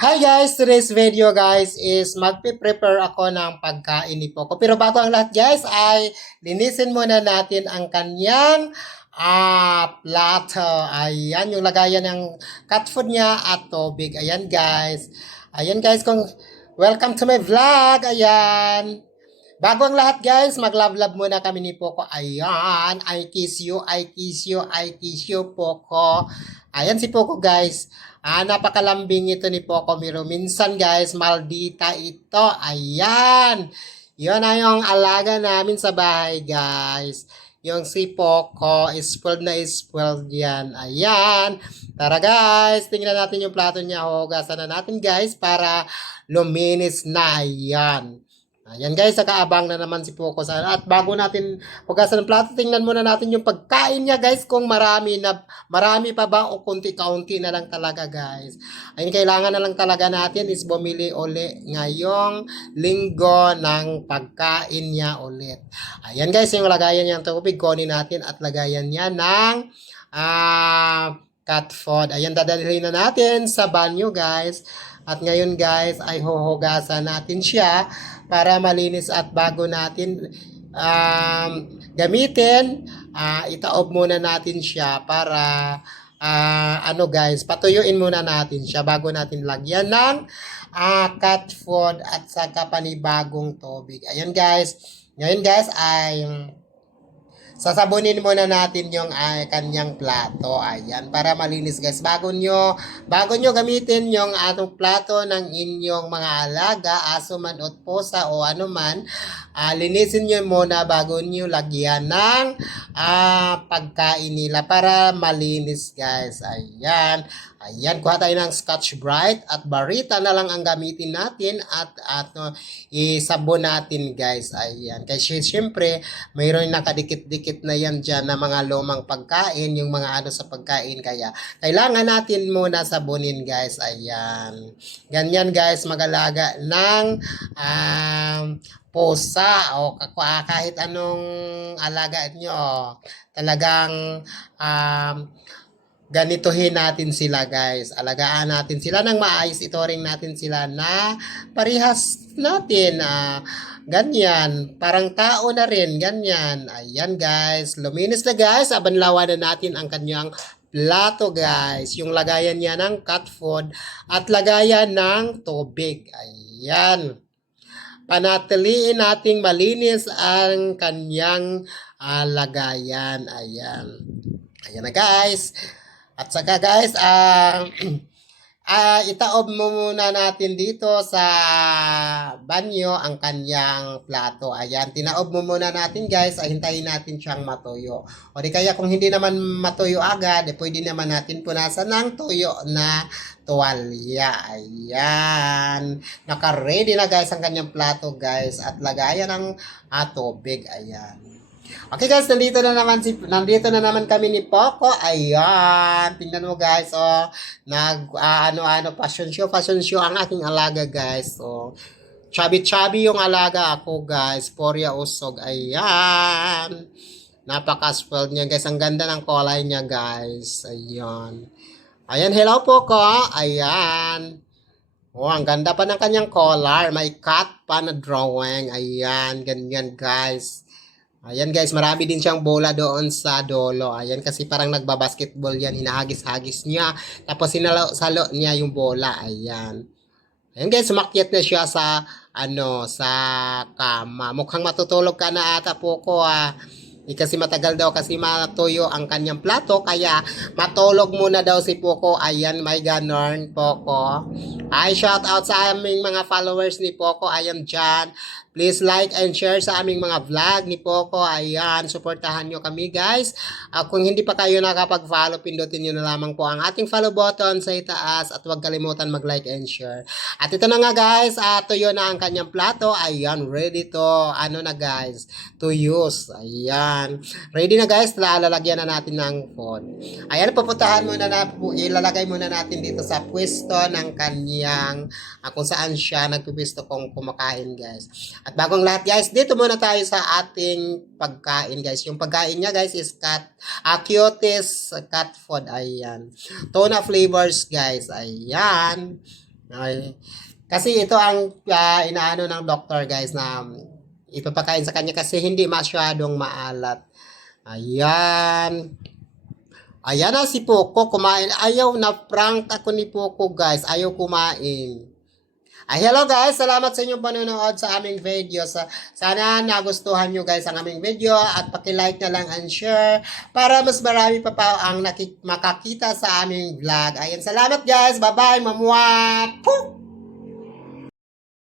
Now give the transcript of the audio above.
Hi guys! Today's video guys is magpe-prepare ako ng pagkain ni Poco. Pero bago ang lahat guys ay linisin muna natin ang kanyang ah, plato. Ayan yung lagayan ng cat food niya at tubig. Ayan guys. Ayan guys kung welcome to my vlog. Ayan. Bago ang lahat guys, mag-love-love muna kami ni Poco. Ayan, I kiss you, I kiss you, I kiss you Poco. Ayan si Poco guys. Ah, napakalambing ito ni Poco Miro. Minsan guys, maldita ito. Ayan. Yun na yung alaga namin sa bahay guys. Yung si Poco, spoiled na spoiled yan. Ayan. Tara guys, tingnan natin yung plato niya. Hugasan na natin guys para luminis na. Ayan. Ayan guys, nakaabang na naman si Poco sa At bago natin hugasan ng plato, tingnan muna natin yung pagkain niya guys kung marami na marami pa ba o kunti-kaunti na lang talaga guys. Ayun, kailangan na lang talaga natin is bumili uli ngayong linggo ng pagkain niya ulit. Ayan guys, yung lagayan niya ng tubig, kunin natin at lagayan niya ng ah cat food. Ayan, dadalhin na natin sa banyo guys. At ngayon guys, ay huhugasan natin siya para malinis at bago natin um, gamitin, ah, itaob muna natin siya para ah, ano guys, patuyuin muna natin siya bago natin lagyan ng ah, cat food at saka panibagong tubig. Ayan guys, ngayon guys ay sasabunin muna natin yung ah, kanyang plato. Ayan, para malinis guys. Bago nyo, bago nyo gamitin yung atong plato ng inyong mga alaga, aso man o pusa o ano man, ah, linisin nyo muna bago nyo lagyan ng ah, pagkain nila para malinis guys. Ayan. Ayan, kuha tayo ng Scotch Brite at Barita na lang ang gamitin natin at at no, isabon natin guys. Ayan. Kasi syempre, mayroon nakadikit-dikit na yan dyan na mga lumang pagkain, yung mga ano sa pagkain. Kaya, kailangan natin muna sabunin guys. Ayan. Ganyan guys, magalaga ng um, pusa o ka- kahit anong alaga nyo. Talagang um, ganituhin natin sila guys. Alagaan natin sila ng maayos. Itoring natin sila na parihas natin. ah, ganyan. Parang tao na rin. Ganyan. Ayan guys. Luminis na guys. Abanlawan na natin ang kanyang plato guys. Yung lagayan niya ng cat food at lagayan ng tubig. Ayan. Panatiliin nating malinis ang kanyang ah, lagayan. Ayan. Ayan na guys. At saka guys, ah ah, itaob mo muna natin dito sa banyo ang kanyang plato. Ayan, tinaob mo muna natin guys, ah, hintayin natin siyang matuyo. O di kaya kung hindi naman matuyo agad, eh, pwede naman natin punasan ng tuyo na tuwalya. Ayan. Naka-ready na guys ang kanyang plato guys at lagayan ng ah, tubig. Ayan. Okay guys, nandito na naman si nandito na naman kami ni Poco. Ayan. Tingnan mo guys, oh. Nag ah, ano-ano fashion show, fashion show ang aking alaga guys. Oh. Chubby-chubby yung alaga ako guys. Poria usog. Ayan. Napaka-spoiled niya guys. Ang ganda ng kulay niya guys. Ayan. Ayan, hello Poco. Ayan. Oh, ang ganda pa ng kanyang collar. May cut pa na drawing. Ayan, ganyan guys. Ayan guys, marami din siyang bola doon sa dolo. Ayan kasi parang nagbabasketball yan, hinahagis-hagis niya. Tapos sinalo-salo niya yung bola. Ayan. Ayan guys, sumakyat na siya sa ano, sa kama. Mukhang matutulog ka na ata po ko ah. Eh, kasi matagal daw kasi matuyo ang kanyang plato kaya matulog muna daw si Poco. Ayan, may ganon Poco. Ay, shout out sa aming mga followers ni Poco. I am John. Please like and share sa aming mga vlog ni Poco. Ayan, supportahan nyo kami guys. Ah, kung hindi pa kayo nakapag-follow, pindutin nyo na lamang po ang ating follow button sa itaas at huwag kalimutan mag-like and share. At ito na nga guys, ah, tuyo na ang kanyang plato. Ayan, ready to, ano na guys, to use. Ayan. Ready na guys, lalagyan na natin ng phone. Ayan, pupuntahan muna na, ilalagay muna natin dito sa pwesto ng kanyang, ah, kung saan siya nagpipwesto kung kumakain guys. At bagong lahat guys, dito muna tayo sa ating pagkain guys. Yung pagkain niya guys is cat, uh, cat food. Ayan. Tuna flavors guys. Ayan. Ay, kasi ito ang ah, inaano ng doktor guys na ipapakain sa kanya kasi hindi masyadong maalat. Ayan. Ayan na si Poco kumain. Ayaw na prank ako ni Poco guys. Ayaw kumain. Ay, hello guys! Salamat sa inyong panonood sa aming video. Sa, sana nagustuhan nyo guys ang aming video at pakilike na lang and share para mas marami pa pa ang nakik- makakita sa aming vlog. Ayan, salamat guys! Bye-bye! Mamuat! Poo!